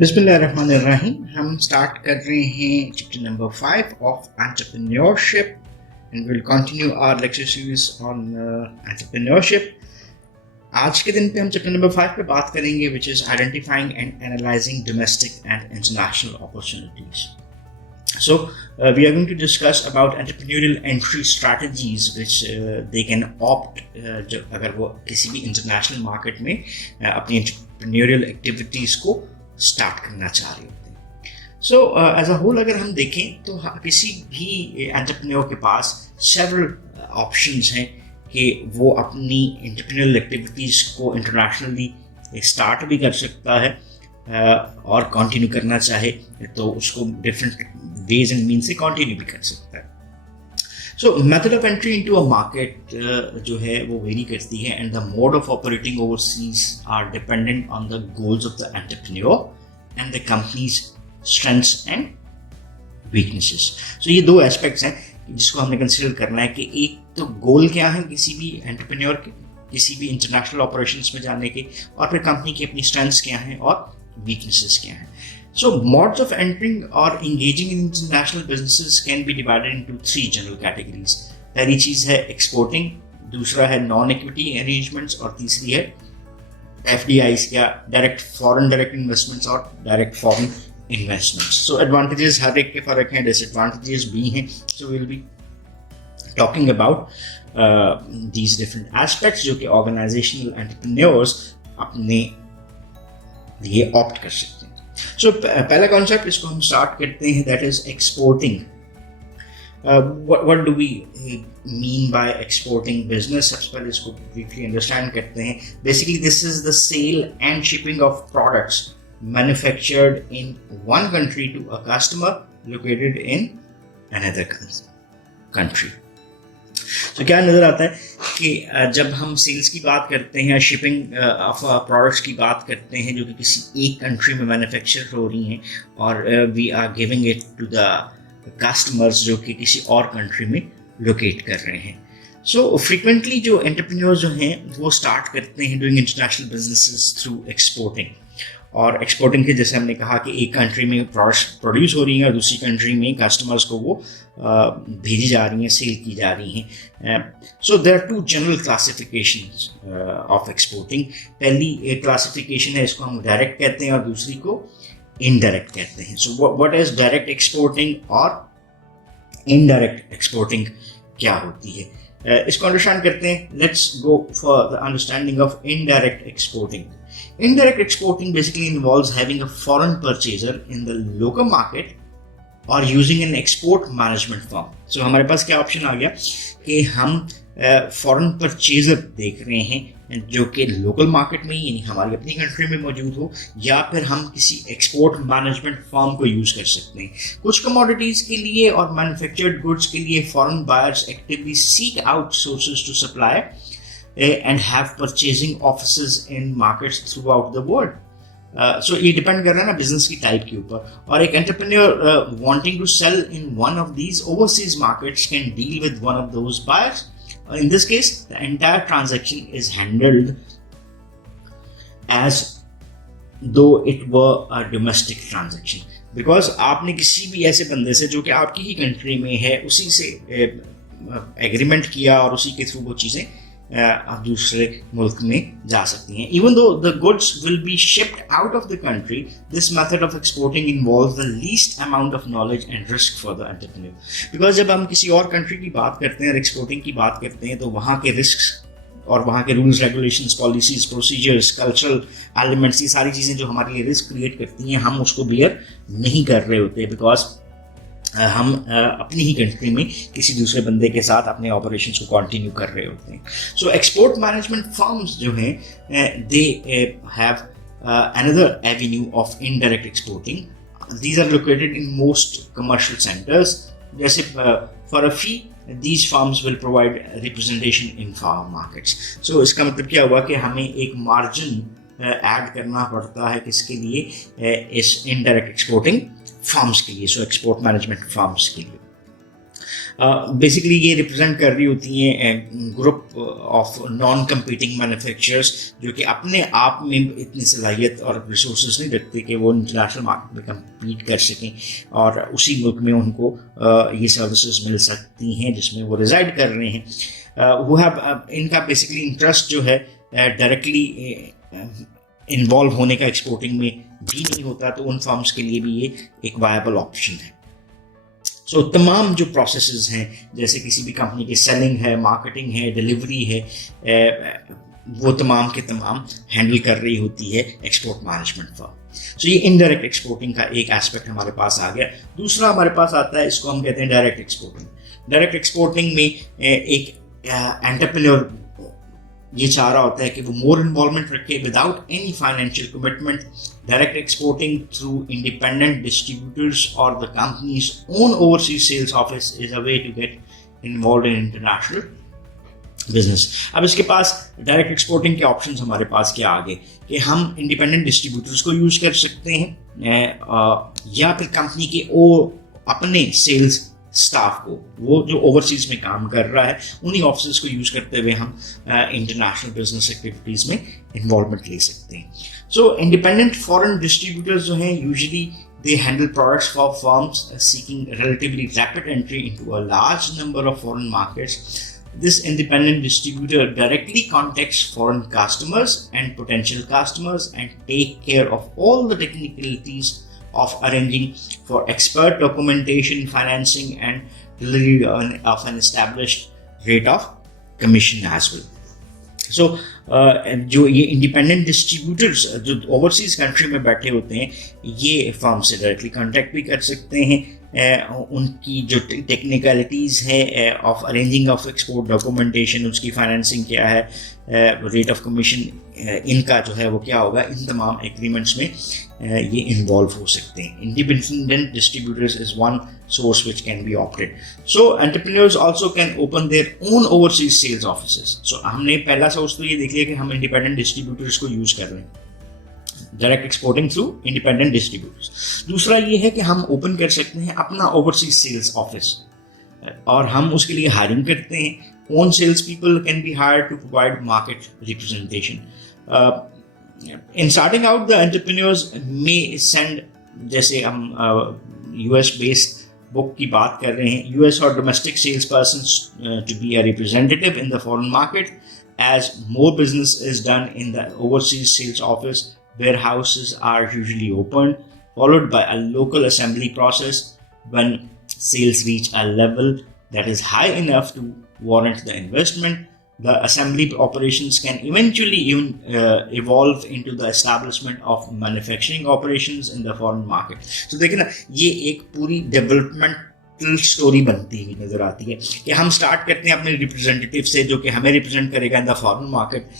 बिस्मिल्लाहिर्रहमानिर्रहीम। हम स्टार्ट कर रहे हैं chapter number 5 of entrepreneurship and will continue our lecture series on entrepreneurship. आज के दिन पे हम चैप्टर नंबर 5 पे बात करेंगे which is identifying and analysing domestic and international opportunities. So we are going to discuss about entrepreneurial entry strategies which they can opt अगर वो किसी भी इंटरनेशनल मार्केट में अपनी entrepreneurial एक्टिविटीज को स्टार्ट करना चाह रहे होते हैं. सो एज अ होल अगर हम देखें तो किसी भी एंटरप्रेन्योर के पास सेवरल ऑप्शंस हैं कि वो अपनी एंटरप्रेन्योरल एक्टिविटीज़ को इंटरनेशनली स्टार्ट भी कर सकता है और कंटिन्यू करना चाहे तो उसको डिफरेंट वेज एंड मीन से कंटिन्यू भी कर सकता है. So method of entry into a market जो है वो वेरी करती है and the mode of operating overseas are dependent on the goals of the entrepreneur and the company's strengths and weaknesses. So ये दो एस्पेक्ट्स हैं जिसको हमने कंसिडर करना है कि एक तो गोल क्या है किसी भी एंटरप्रेन्योर के, किसी भी इंटरनेशनल ऑपरेशंस में जाने के, और फिर कंपनी की अपनी स्ट्रेंथ्स क्या हैं और वीकनेसेस क्या हैं. So modes of entering or engaging in international businesses can be divided into three general categories. पहली चीज है exporting, दूसरा है non equity arrangements और तीसरी है FDIs या direct foreign direct investments और direct foreign investments. So advantages हर एक के फर्क हैं, disadvantages भी हैं. So we'll be talking about these different aspects जो कि organizational entrepreneurs अपने लिए opt कर सकते हैं. So पहला कॉन्सेप्ट इसको हम स्टार्ट करते हैं, that is exporting. What do we mean by exporting business? सबसे पहले इसको ब्रीफली अंडरस्टैंड करते हैं. Basically this is the sale and shipping of products manufactured in one country to a customer located in another country. तो क्या नज़र आता है कि जब हम सेल्स की बात करते हैं या शिपिंग ऑफ प्रोडक्ट्स की बात करते हैं जो कि किसी एक कंट्री में मैन्युफैक्चर हो रही हैं और we are giving it to the customers जो कि किसी और कंट्री में लोकेट कर रहे हैं. सो फ्रीक्वेंटली जो एंटरप्रेन्योर्स जो हैं वो स्टार्ट करते हैं doing international businesses through exporting. और एक्सपोर्टिंग के जैसे हमने कहा कि एक कंट्री में प्रोडक्ट्स प्रोड्यूस हो रही हैं और दूसरी कंट्री में कस्टमर्स को वो भेजी जा रही हैं, सेल की जा रही हैं. So there are two general classifications of exporting. पहली क्लासिफिकेशन है, इसको हम डायरेक्ट कहते हैं और दूसरी को इनडायरेक्ट कहते हैं. So what is direct exporting और इनडायरेक्ट एक्सपोर्टिंग क्या होती है, इसको अंडरस्टैंड करते हैं. Let's go for the understanding of indirect exporting. Indirect exporting basically involves having a foreign purchaser in the local market or using an export management firm. So हमारे पास क्या ऑप्शन आ गया कि हम फॉरेन परचेजर देख रहे हैं जो कि लोकल मार्केट में यानी हमारी अपनी कंट्री में मौजूद हो, या फिर हम किसी एक्सपोर्ट मैनेजमेंट फर्म को यूज कर सकते हैं. कुछ कमोडिटीज के लिए और मैन्युफैक्चर्ड गुड्स के लिए foreign buyers actively seek out sources to supply and have purchasing offices in markets throughout the world. So ये डिपेंड कर रहा है ना बिजनेस की टाइप के ऊपर. और एक entrepreneur wanting to sell in one of these overseas markets can deal with one of those buyers. In this case, the entire transaction is handled as though it were a domestic transaction. Because आपने किसी भी ऐसे बंदे से जो कि आपकी ही country में है उसी से एग्रीमेंट किया और उसी के थ्रू वो चीज़ें दूसरे मुल्क में जा सकती हैं. Even though the goods will be shipped out of the country, this method of exporting involves the least amount of knowledge and risk for the entrepreneur. Because जब हम किसी और कंट्री की बात करते हैं और एक्सपोर्टिंग की बात करते हैं तो वहाँ के रिस्क और वहाँ के rules regulations, policies, procedures, cultural elements, ये सारी चीज़ें जो हमारे लिए रिस्क क्रिएट करती हैं हम उसको बियर नहीं कर रहे होते. बिकॉज हम अपनी ही कंट्री में किसी दूसरे बंदे के साथ अपने ऑपरेशंस को कंटिन्यू कर रहे होते हैं. सो एक्सपोर्ट मैनेजमेंट फर्म्स जो हैं they have another avenue of indirect exporting. These are located in most commercial centres. जैसे for a fee these firms will provide representation in foreign markets. So इसका मतलब क्या हुआ कि हमें एक मार्जिन ऐड करना पड़ता है किसके लिए, इस इनडायरेक्ट एक्सपोर्टिंग फर्म्स के लिए, सो एक्सपोर्ट मैनेजमेंट फर्म्स के लिए. बेसिकली ये रिप्रेजेंट कर रही होती हैं group of non competing manufacturers जो कि अपने आप में इतनी सलाहियत और रिसोर्सेज नहीं रखते कि वो इंटरनेशनल मार्केट में कम्पीट कर सकें और उसी मुल्क में उनको ये सर्विसेज मिल सकती हैं जिसमें वो रिजाइड कर रहे हैं। वो हैव इनका बेसिकली इंटरेस्ट जो है डायरेक्टली इन्वॉल्व होने का एक्सपोर्टिंग में भी नहीं होता, तो उन फर्म्स के लिए भी ये एक वायबल ऑप्शन है। सो तमाम जो प्रोसेसेस हैं जैसे किसी भी कंपनी की सेलिंग है, मार्केटिंग है, डिलीवरी है, वो तमाम के तमाम हैंडल कर रही होती है एक्सपोर्ट मैनेजमेंट फर्म। सो ये इनडायरेक्ट एक्सपोर्टिंग का एक एस्पेक्ट हमारे पास आ गया। दूसरा हमारे पास आता है, इसको हम कहते हैं डायरेक्ट एक्सपोर्टिंग। डायरेक्ट एक्सपोर्टिंग में एक एंटरप्रेन्योर ये चाह रहा होता है कि वो मोर इन्वॉल्वमेंट रखे without any financial commitment. Direct exporting through independent distributors और the company's own overseas sales office is a way to get involved in international business. अब इसके पास डायरेक्ट एक्सपोर्टिंग के ऑप्शंस हमारे पास क्या आ गए कि हम इंडिपेंडेंट डिस्ट्रीब्यूटर्स को यूज कर सकते हैं या फिर कंपनी के अपने सेल्स स्टाफ को, वो जो ओवरसीज में काम कर रहा है उन्हीं ऑफिसर्स को यूज करते हुए हम इंटरनेशनल बिजनेस एक्टिविटीज में इन्वॉल्वमेंट ले सकते हैं। सो इंडिपेंडेंट फॉरेन डिस्ट्रीब्यूटर्स जो हैं usually they handle products for firms seeking relatively rapid entry into a large number of foreign markets. This independent distributor directly contacts foreign customers and potential customers and take care of all the technicalities of arranging for expert documentation, financing and delivery of an established rate of commission as well. So जो ये independent distributors जो overseas country में बैठे होते हैं ये firm से directly contact भी कर सकते हैं। उनकी जो टेक्निकलिटीज़ है of arranging of export documentation, उसकी फाइनेंसिंग क्या है, रेट ऑफ कमीशन इनका जो है वो क्या होगा, इन तमाम एग्रीमेंट्स में ये इन्वॉल्व हो सकते हैं। Independent distributors is one source which can be opted. So entrepreneurs also can open their own overseas sales offices. So हमने पहला सोर्स तो ये देख लिया कि हम इंडिपेंडेंट डिस्ट्रीब्यूटर्स को यूज कर रहे हैं, direct exporting through independent distributors. दूसरा ये है कि हम ओपन कर सकते हैं अपना ओवरसीज सेल्स ऑफिस और हम उसके लिए हायरिंग करते हैं। Own sales people can be hired to provide market representation. In starting out the entrepreneurs may send, जैसे हम यूएस बेस्ड बुक की बात कर रहे हैं, यूएस और domestic sales person to be a representative in the foreign market as more business is done in the overseas sales office. warehouses are usually opened, followed by a local assembly process. When sales reach a level that is high enough to warrant the investment, the assembly operations can eventually even evolve into the establishment of manufacturing operations in the foreign market. So देखिए ना, ये एक पूरी development story बनती हुई नजर आती है कि हम स्टार्ट करते हैं अपने रिप्रेजेंटेटिव से जो कि हमें रिप्रेजेंट करेगा इन द फॉरेन मार्केट।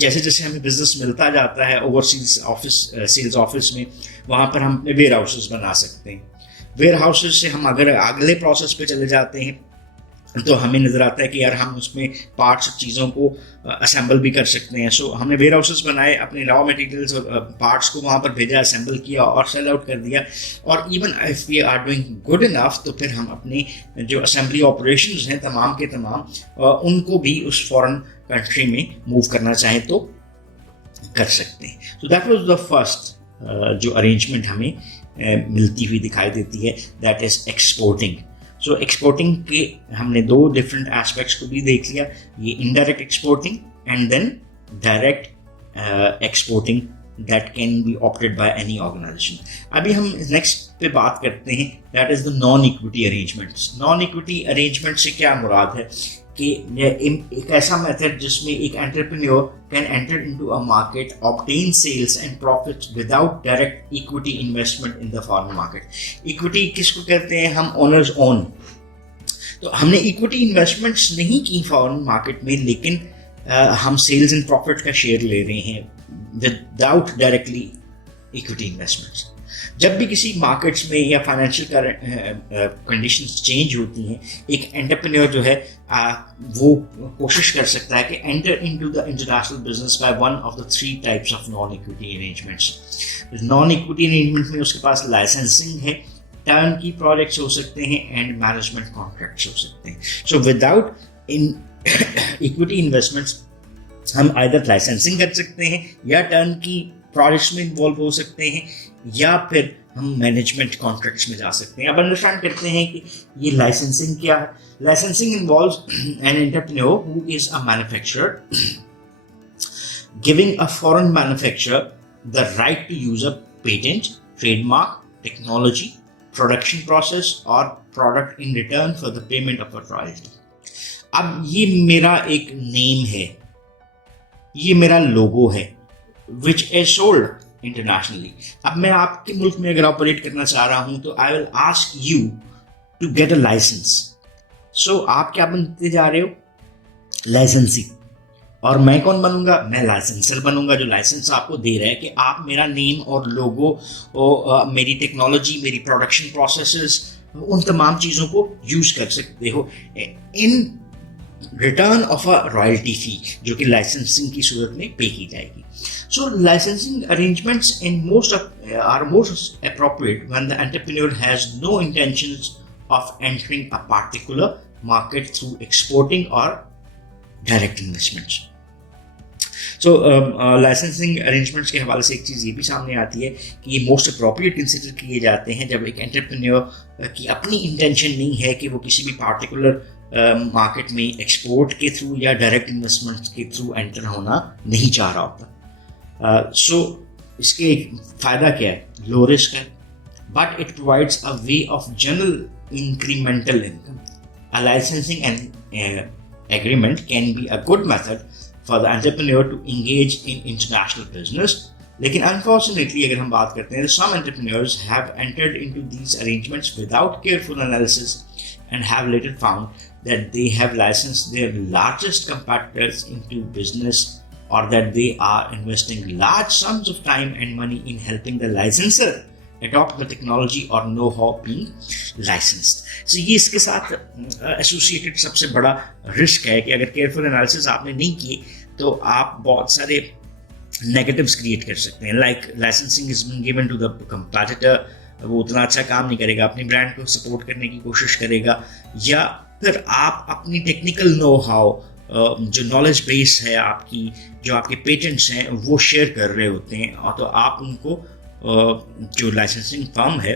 जैसे जैसे हमें बिजनेस मिलता जाता है ओवरसीज ऑफिस सेल्स ऑफिस में, वहाँ पर हम अपने वेयर हाउसेस बना सकते हैं। वेयर हाउसेस से हम अगर अगले प्रोसेस पे चले जाते हैं तो हमें नज़र आता है कि यार हम उसमें पार्ट्स चीज़ों को असेंबल भी कर सकते हैं। सो हमने वेयर हाउसेस बनाए, अपने रॉ मटेरियल्स पार्ट्स को वहाँ पर भेजा, असेंबल किया और सेल आउट कर दिया। और even if we are doing good enough तो फिर हम अपनी जो असेंबली ऑपरेशंस हैं तमाम के तमाम उनको भी उस फॉरेन कंट्री में मूव करना चाहें तो कर सकते हैं। So that was the first जो अरेंजमेंट हमें मिलती हुई दिखाई देती है, that is exporting. So exporting के हमने दो डिफरेंट एस्पेक्ट्स को भी देख लिया, ये indirect exporting and then direct exporting that can be opted by any organisation. अभी हम नेक्स्ट पे बात करते हैं, that is the non equity arrangements. Non equity arrangement से क्या मुराद है कि एक ऐसा मेथड जिसमें एक entrepreneur can enter into a market, obtain sales and profits without direct equity investment in the foreign market. Equity किसको कहते हैं? हम ओनर्स ओन। तो हमने इक्विटी इन्वेस्टमेंट्स नहीं की फॉरेन मार्केट में, लेकिन हम सेल्स एंड प्रॉफिट का शेयर ले रहे हैं विदाउट डायरेक्टली इक्विटी इन्वेस्टमेंट्स। जब भी किसी मार्केट्स में या फाइनेंशियल कंडीशंस चेंज होती हैं, एक एंटरप्रेन्योर जो है वो कोशिश कर सकता है कि enter into the international business by one of the 3 types of non equity arrangements. Non equity arrangement में उसके पास लाइसेंसिंग है, टर्न की प्रोजेक्ट्स हो सकते हैं एंड मैनेजमेंट कॉन्ट्रैक्ट्स हो सकते हैं. So without in equity investments हम आइदर लाइसेंसिंग कर सकते हैं या टर्न की प्रोजेक्ट्स में इन्वॉल्व हो सकते हैं या फिर हम मैनेजमेंट कॉन्ट्रैक्ट्स में जा सकते हैं. अब अंडरस्टैंड करते हैं कि ये लाइसेंसिंग क्या है. Licensing involves an entrepreneur who is a manufacturer giving a foreign manufacturer the right to use a patent, trademark, technology, production process और product in return for the payment of a royalty. अब ये मेरा एक name है, ये मेरा लोगो है which is sold internationally. अब मैं आपके मुल्क में अगर ऑपरेट करना चाह रहा हूं तो I will ask you to get a licence. So आप क्या बनते जा रहे हो? लाइसेंसी. और मैं कौन बनूंगा? मैं लाइसेंसर बनूंगा जो लाइसेंस आपको दे रहा है कि आप मेरा नेम और लोगो और मेरी टेक्नोलॉजी, मेरी प्रोडक्शन प्रोसेसेस, उन तमाम चीज़ों को यूज कर सकते हो in return of a royalty fee जो कि लाइसेंसिंग की सूरत में पे की जाएगी. So licensing arrangements are most appropriate when the entrepreneur has no intentions of entering a particular market through exporting or direct investments. So licensing arrangements के हवाले से एक चीज़ ये भी सामने आती है कि ये मोस्ट अप्रोप्रिएट कंसिडर किए जाते हैं जब एक एंटरप्रेन्योर की अपनी इंटेंशन नहीं है कि वो किसी भी पार्टिकुलर मार्केट में एक्सपोर्ट के थ्रू या डायरेक्ट इन्वेस्टमेंट के थ्रू एंटर होना नहीं चाह रहा होता. सो इसके फ़ायदा क्या है? लो रिस्क है, but it provides a way of general incremental income. A licensing agreement can be a good method for the entrepreneur to engage in international business. लेकिन अनफॉर्चुनेटली अगर हम बात करते हैं some entrepreneurs have entered into these arrangements without careful analysis and have later found that they have licensed their largest competitors into business or that they are investing large sums of time and money in helping the licensor adopt the technology or know-how being licensed. So ये इसके साथ associated सबसे बड़ा risk है कि अगर careful analysis आपने नहीं की तो आप बहुत सारे negatives create कर सकते हैं. Like licensing is being given to the competitor, वो उतना अच्छा काम नहीं करेगा, अपनी ब्रांड को सपोर्ट करने की कोशिश करेगा, या फिर आप अपनी टेक्निकल नो हाउ जो नॉलेज बेस है आपकी, जो आपके पेटेंट्स हैं वो शेयर कर रहे होते हैं और तो आप उनको जो लाइसेंसिंग फर्म है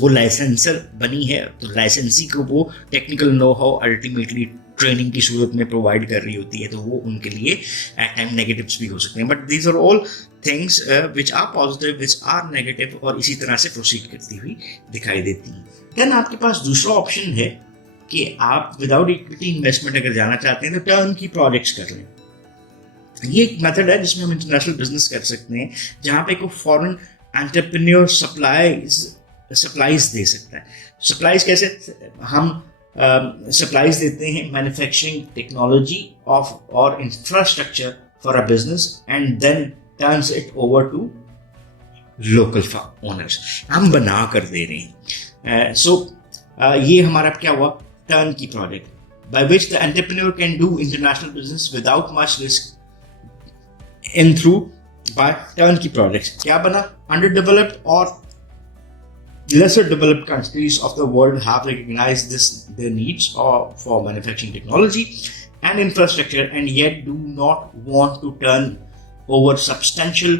वो लाइसेंसर बनी है तो लाइसेंसी को वो technical know how ultimately training की सूरत में प्रोवाइड कर रही होती है, तो वो उनके लिए एट टाइम नेगेटिव्स भी हो सकते हैं. But these are all things which are positive, which are negative और इसी तरह से प्रोसीड करती हुई दिखाई देती हैं. देन आपके पास दूसरा ऑप्शन है कि आप विदाउट इक्विटी इन्वेस्टमेंट अगर जाना चाहते हैं तो टर्न की प्रोजेक्ट्स कर लें. ये एक मेथड है जिसमें हम इंटरनेशनल बिजनेस कर सकते हैं जहाँ पे कोई फॉरेन एंटरप्रेन्योर सप्लाईज दे सकता है. सप्लाईज कैसे? हम सप्लाईज देते हैं मैन्युफैक्चरिंग टेक्नोलॉजी ऑफ और infrastructure for a business and then turns it over to local owners. हम बना कर दे रहे हैं. ये हमारा क्या हुआ? टर्न की project by which the entrepreneur can do international business without much risk in through by turnkey projects. क्या बना? Underdeveloped or lesser developed countries of the world have recognized their needs for manufacturing technology and infrastructure and yet do not want to turn over substantial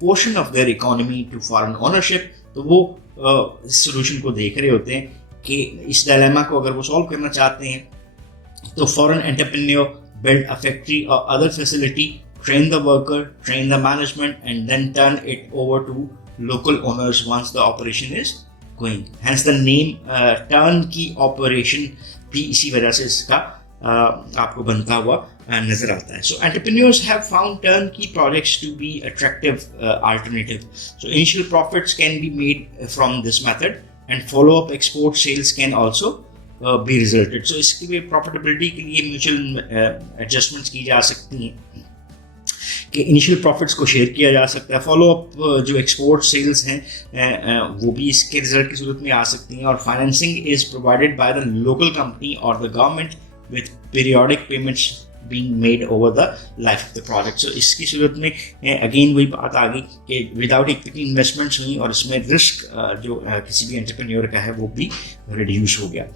portion of their economy to foreign ownership. तो वो solution को देख रहे होते हैं कि इस dilemma को अगर वो solve करना चाहते हैं तो foreign entrepreneur build a factory or other facility, train the worker, train the management and then turn it over to local owners once the operation is going. Hence the name turnkey operation भी इसी वजह से इसका आपको बनता हुआ नजर आता है. So entrepreneurs have found turnkey projects to be attractive alternative. So initial profits can be made from this method and follow-up export sales can also be resulted. So इसकी भी profitability के लिए mutual adjustments की जा सकती हैं कि initial profits को शेयर किया जा सकता है. फॉलोअप जो एक्सपोर्ट सेल्स हैं वो भी इसके रिजल्ट की सूरत में आ सकती हैं. और financing is provided by the local company और the government with periodic payments being made over the life of the project. So इसकी सूरत में अगेन वही बात आ गई कि विदाउट इक्विटी इन्वेस्टमेंट्स हुई और इसमें रिस्क जो किसी भी एंटरप्रेन्योर का है वो भी रिड्यूस हो गया.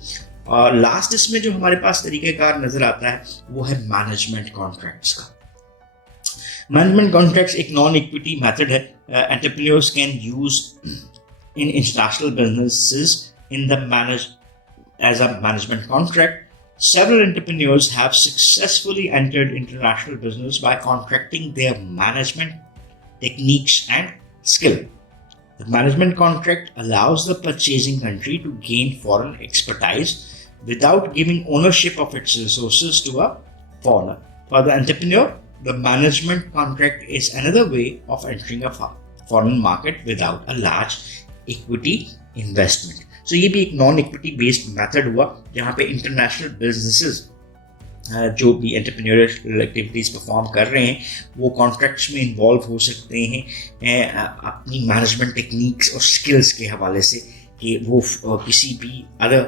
और लास्ट इसमें जो हमारे पास तरीक़ेकार नज़र आता है वो है मैनेजमेंट कॉन्ट्रैक्ट्स का. मैनेजमेंट कॉन्ट्रैक्ट्स एक नॉन इक्विटी मेथड है. Entrepreneurs can use in international businesses in the as a management contract. Several entrepreneurs have successfully entered international business by contracting their management techniques and skill. The management contract allows the purchasing country to gain foreign expertise without giving ownership of its resources to a foreigner. For the entrepreneur, the management contract is another way of entering a foreign market without a large equity investment. So ये भी एक non equity based method हुआ जहाँ पे international businesses जो भी entrepreneurial activities perform कर रहे हैं वो कॉन्ट्रैक्ट्स में इन्वॉल्व हो सकते हैं अपनी मैनेजमेंट टेक्निक्स और स्किल्स के हवाले से कि वो किसी भी अदर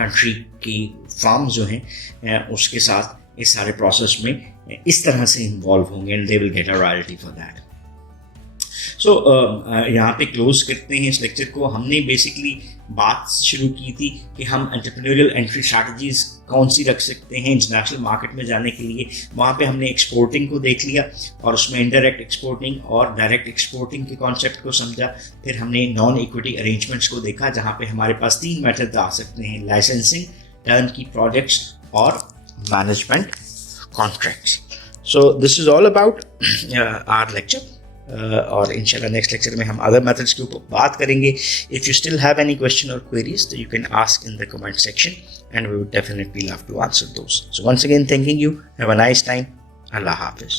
कंट्री की फर्म जो हैं उसके साथ इस सारे प्रोसेस में इस तरह से इन्वॉल्व होंगे and they will get a royalty for that. So यहाँ पे क्लोज करते हैं इस लेक्चर को. हमने बेसिकली बात शुरू की थी कि हम एंटरप्रेन्योरियल एंट्री स्ट्रैटेजीज कौन सी रख सकते हैं इंटरनेशनल मार्केट में जाने के लिए. वहाँ पे हमने एक्सपोर्टिंग को देख लिया और उसमें इनडायरेक्ट एक्सपोर्टिंग और डायरेक्ट एक्सपोर्टिंग के कॉन्सेप्ट को समझा. फिर हमने नॉन इक्विटी अरेंजमेंट्स को देखा जहाँ पे हमारे पास 3 मेथड आ सकते हैं: लाइसेंसिंग, टर्नकी प्रोजेक्ट्स और management contracts. So this is all about our lecture. और इंशाल्लाह नेक्स्ट लेक्चर में हम अदर मेथड्स के ऊपर बात करेंगे. If you still have any question और क्वेरीज तो you can ask in the comment section and we would definitely love to answer those. So once again thanking you. Have a nice time. अल्लाह हाफिज़.